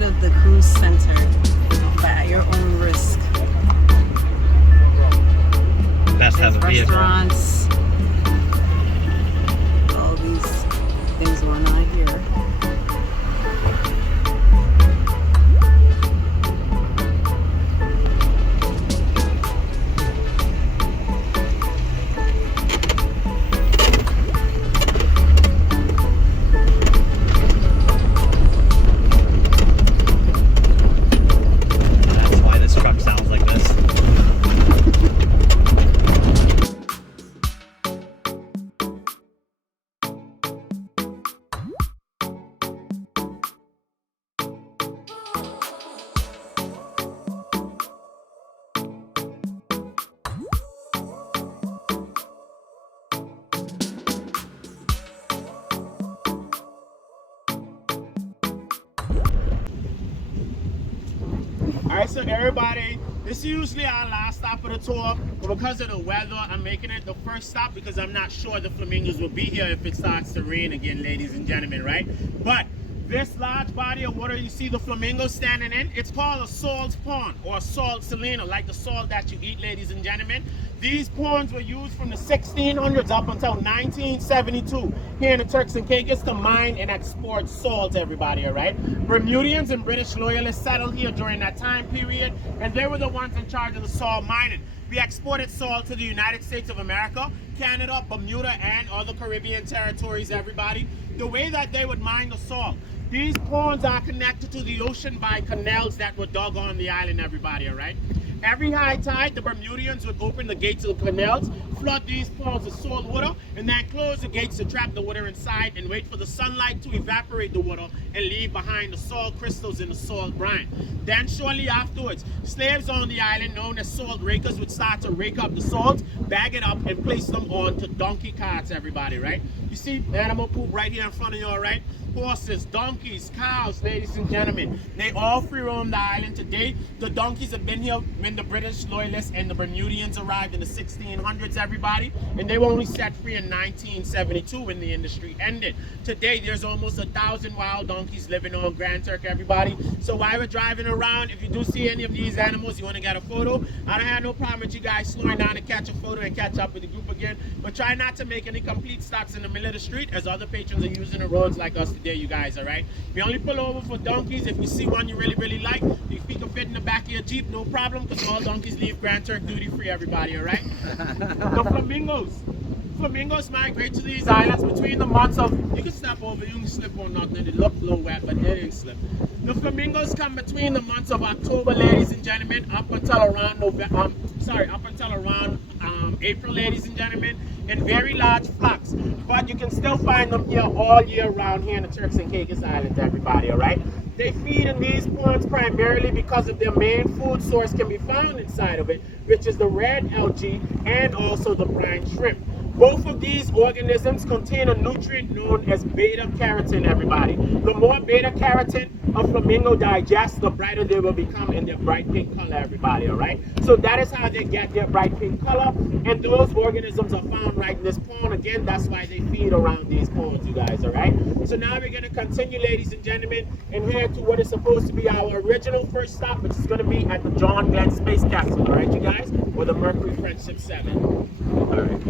outside of the cruise center, at your own risk. Best has a vehicle. Restaurants. All these things were not here. That's why this truck sounds like this. Alright, so everybody, this is usually our last stop of the tour, but because of the weather, I'm making it the first stop because I'm not sure the flamingos will be here if it starts to rain again, ladies and gentlemen, right? But this large body of water you see the flamingos standing in, it's called a salt pond or a salt salina, like the salt that you eat, ladies and gentlemen. These ponds were used from the 1600s up until 1972 here in the Turks and Caicos to mine and export salt, everybody, all right? Bermudians and British loyalists settled here during that time period, and they were the ones in charge of the salt mining. We exported salt to the United States of America, Canada, Bermuda, and other Caribbean territories, everybody. The way that they would mine the salt, these ponds are connected to the ocean by canals that were dug on the island, everybody, all right? Every high tide, the Bermudians would open the gates of the canals, flood these ponds with salt water, and then close the gates to trap the water inside and wait for the sunlight to evaporate the water and leave behind the salt crystals in the salt brine. Then shortly afterwards, slaves on the island known as salt rakers would start to rake up the salt, bag it up, and place them onto donkey carts, everybody, right? You see animal poop right here in front of you, all right? Horses, donkeys, cows, ladies and gentlemen, they all free roam the island today. The donkeys have been here when the British loyalists and the Bermudians arrived in the 1600s, everybody, and they were only set free in 1972 when the industry ended. Today, there's almost 1,000 wild donkeys living on Grand Turk, everybody. So while we're driving around, if you do see any of these animals, you want to get a photo, I don't have no problem with you guys slowing down to catch a photo and catch up with the group again, but try not to make any complete stops in the middle of the street as other patrons are using the roads like us today, you guys, all right? We only pull over for donkeys if we see one you really like. If you can fit in the back of your Jeep, no problem, because all donkeys leave Grand Turk duty free, everybody, all right? The flamingos. Flamingos migrate to these islands between the months of, you can step over, you can slip on nothing, it look a little wet, but they didn't slip. The flamingos come between the months of October, ladies and gentlemen, up until around April, ladies and gentlemen, in very large flocks. But you can still find them here all year round here in the Turks and Caicos Islands, everybody, all right? They feed in these ponds primarily because of their main food source can be found inside of it, which is the red algae and also the brine shrimp. Both of these organisms contain a nutrient known as beta-carotene, everybody. The more beta-carotene a flamingo digests, the brighter they will become in their bright pink color, everybody, all right? So that is how they get their bright pink color, and those organisms are found right in this pond. Again, that's why they feed around these ponds, you guys, all right? So now we're going to continue, ladies and gentlemen, and head to what is supposed to be our original first stop, which is going to be at the John Glenn Space Capsule, all right, you guys? Or the Mercury Friendship 7. All right.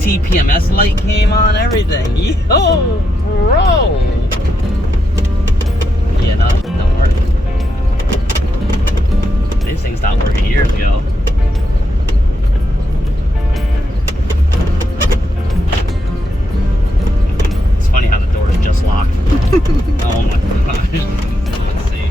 TPMS light came on, everything. Yo, bro. Yeah, no, it don't work. These things stopped working years ago. It's funny how the door is just locked. Oh my gosh. Let's see.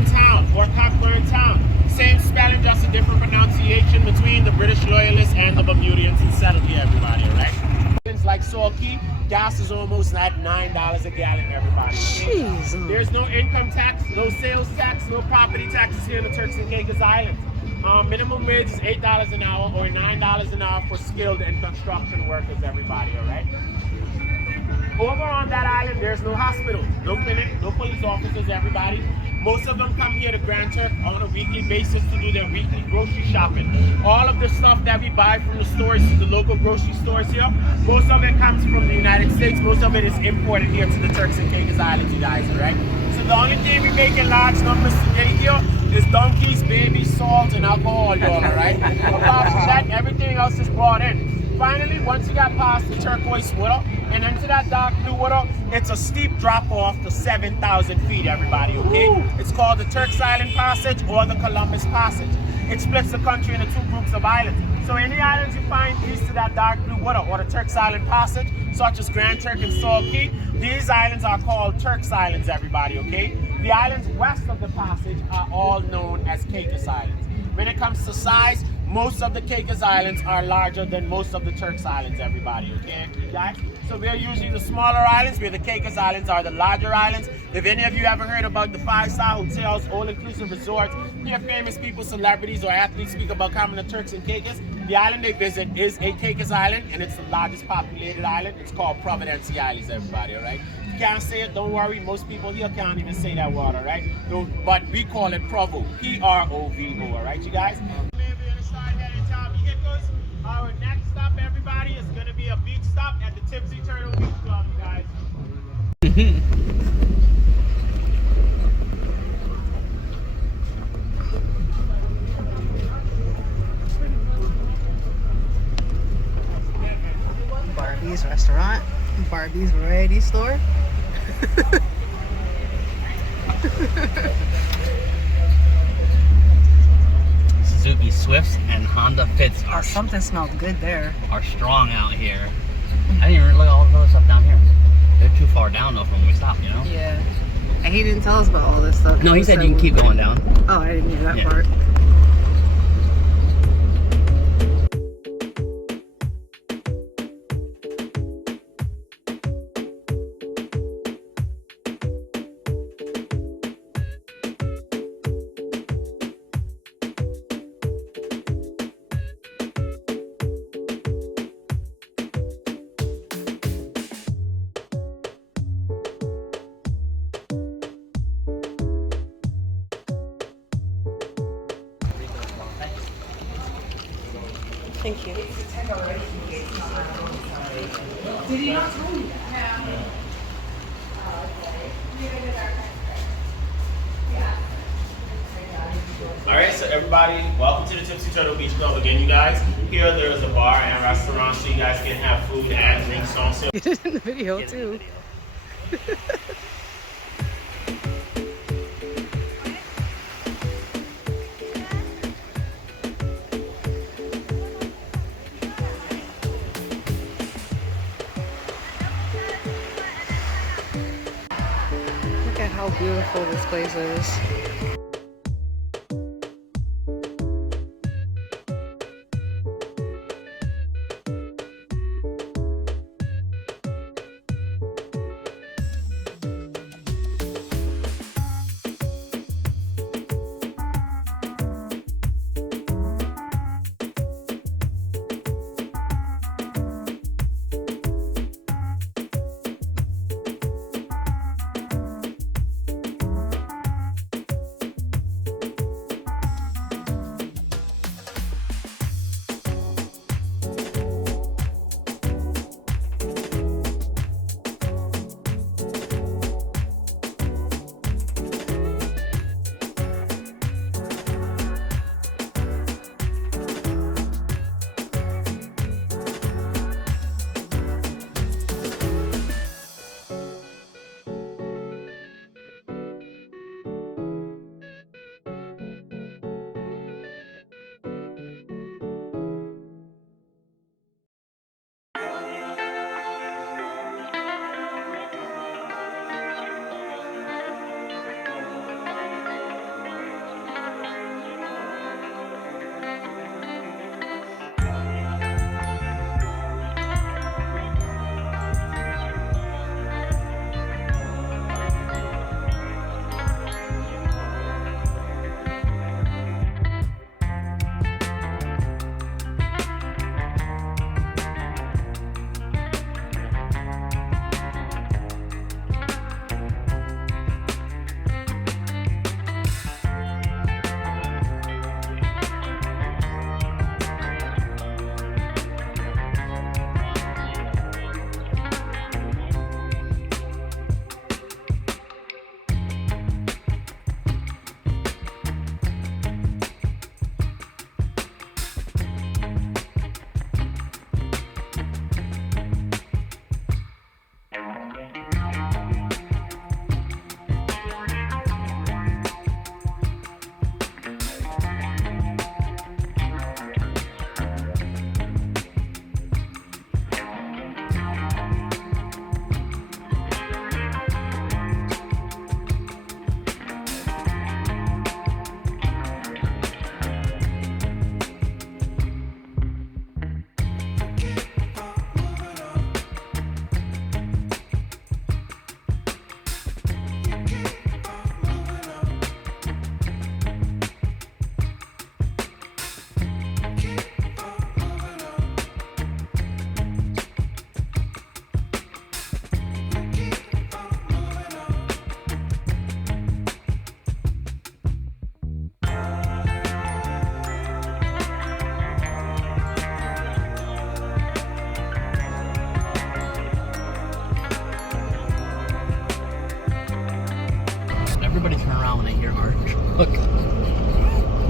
Cockburn Town or Cockburn Town. Same spelling, just a different pronunciation between the British loyalists and the Bermudians who settled here, everybody, all right? Things like Sawkey, gas is almost at $9 a gallon, everybody. Okay? Jeez. There's no income tax, no sales tax, no property taxes here in the Turks and Caicos Islands. Minimum wage is $8 an hour or $9 an hour for skilled and construction workers, everybody, all right? Over on that island, there's no hospital, no clinic, no police officers, everybody. Most of them come here to Grand Turk on a weekly basis to do their weekly grocery shopping. All of the stuff that we buy from the stores, the local grocery stores here, most of it comes from the United States. Most of it is imported here to the Turks and Caicos Islands, you guys, all right? So the only thing we make in large numbers today here is donkeys, babies, salt, and alcohol, y'all, all right? Apart from that, everything else is brought in. Finally, once you got past the turquoise water and into that dark blue water, it's a steep drop off to 7,000 feet, everybody, okay? Ooh. It's called the Turks Island Passage or the Columbus Passage. It splits the country into two groups of islands. So any islands you find east of that dark blue water or the Turks Island Passage, such as Grand Turk and Sawkey, these islands are called Turks Islands, everybody, okay? The islands west of the passage are all known as Caicos Islands. When it comes to size, most of the Caicos Islands are larger than most of the Turks Islands, everybody, okay, guys? So we're usually the smaller islands, where the Caicos Islands are the larger islands. If any of you ever heard about the 5-star hotels, all-inclusive resorts, hear famous people, celebrities, or athletes speak about coming to Turks and Caicos, the island they visit is a Caicos Island, and it's the largest populated island. It's called Providence Islands, everybody, all right? If you can't say it, don't worry. Most people here can't even say that word, all right? But we call it Provo, P-R-O-V-O, all right, you guys? Our next stop, everybody, is going to be a beach stop at the Tipsy Turtle Beach Club, you guys. Barbie's restaurant, Barbie's variety store. Suzuki Swifts and Honda Fits Oh, something smelled good there. are strong out here. I didn't even look at all the other stuff down here. They're too far down though from when we stopped, you know? Yeah. And he didn't tell us about all this stuff. No, he said you can keep going down. Oh, I didn't hear that Yeah. part. Thank you. Did he not tell me that? All right, so everybody, welcome to the Tipsy Turtle Beach Club again, you guys. Here, there's a bar and restaurant so you guys can have food and drinks on sale. You did it in the video too. Look at how beautiful this place is.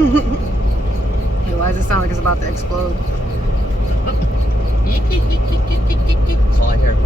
Hey, why does it sound like it's about to explode? That's all I hear.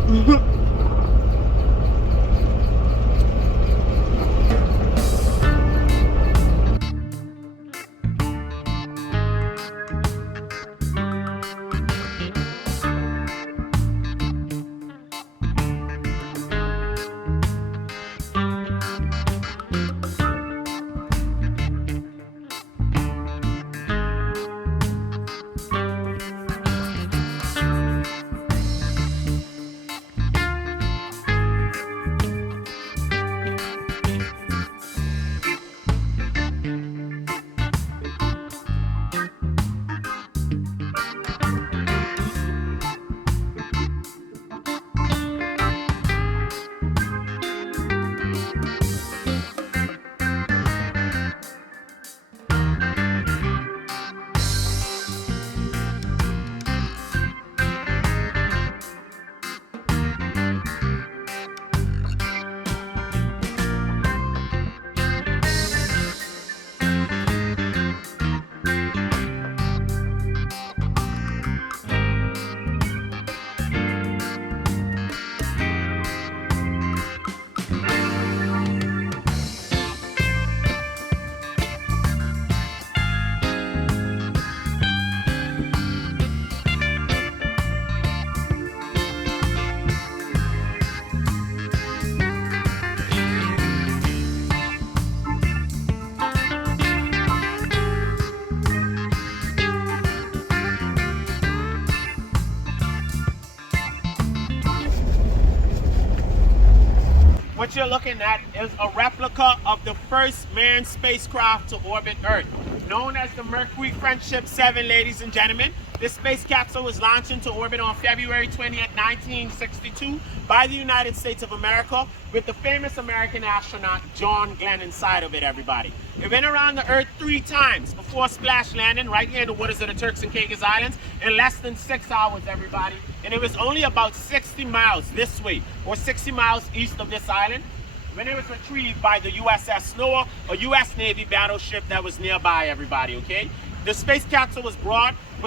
What you're looking at is a replica of the first manned spacecraft to orbit Earth, known as the Mercury Friendship 7, ladies and gentlemen. This space capsule was launched into orbit on February 20th, 1962 by the United States of America with the famous American astronaut John Glenn inside of it, everybody. It went around the Earth 3 times before splash landing right here in the waters of the Turks and Caicos Islands in less than 6 hours, everybody. And it was only about 60 miles this way, or 60 miles east of this island, when it was retrieved by the USS Noah, a US Navy battleship that was nearby, everybody, okay? The space capsule was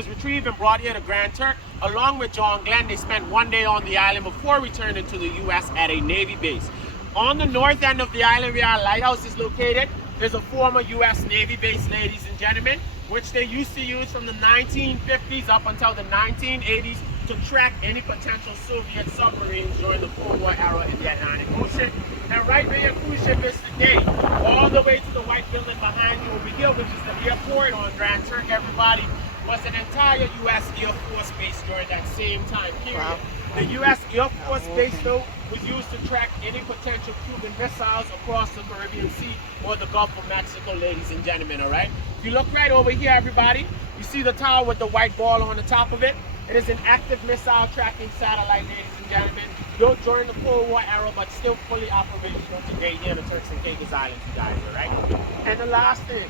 retrieved and brought here to Grand Turk. Along with John Glenn, they spent 1 day on the island before returning to the US at a Navy base. On the north end of the island where our lighthouse is located, there's a former US Navy base, ladies and gentlemen, which they used to use from the 1950s up until the 1980s to track any potential Soviet submarines during the Cold War era in the Atlantic Ocean. And right where your cruise ship is today, all the way to the white building behind you over here, which is the airport on Grand Turk, everybody, was an entire U.S. Air Force base during that same time period. Wow. The U.S. Air Force base, though, was used to track any potential Cuban missiles across the Caribbean Sea or the Gulf of Mexico, ladies and gentlemen, all right? If you look right over here, everybody, you see the tower with the white ball on the top of it? It is an active missile tracking satellite, ladies and gentlemen, built during the Cold War era, but still fully operational today here in the Turks and Caicos Islands, you guys, all right? And the last thing,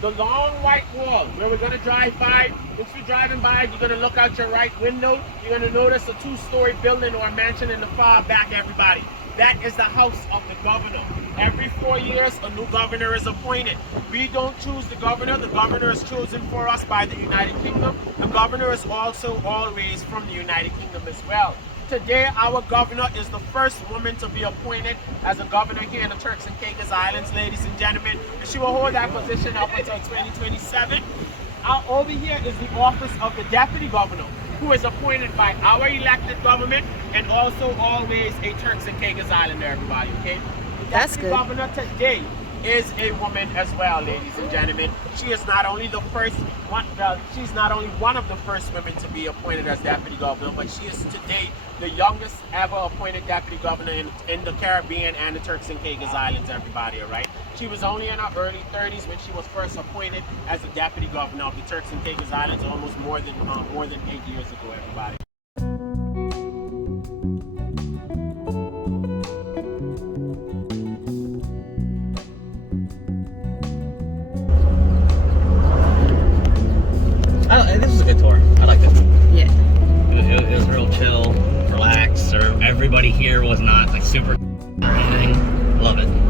the long white wall where we're going to drive by. If you're driving by, you're going to look out your right window. You're going to notice a 2-story building or a mansion in the far back, everybody. That is the house of the governor. Every 4 years, a new governor is appointed. We don't choose the governor. The governor is chosen for us by the United Kingdom. The governor is also always from the United Kingdom as well. Today, our governor is the first woman to be appointed as a governor here in the Turks and Caicos Islands, ladies and gentlemen. And she will hold that position up until 2027. Over here is the office of the deputy governor, who is appointed by our elected government and also always a Turks and Caicos Islander, everybody, okay? The That's deputy good. governor today is a woman as well, ladies and gentlemen. She is not only the first one, she's not only one of the first women to be appointed as deputy governor, but she is today the youngest ever appointed deputy governor in the Caribbean and the Turks and Caicos Islands, everybody, all right? She was only in her early 30s when she was first appointed as the deputy governor of the Turks and Caicos Islands, almost more than 8 years ago, everybody. This was a good tour. I liked it. Yeah. It was real chill, relaxed. Everybody here was not like super or anything. Love it.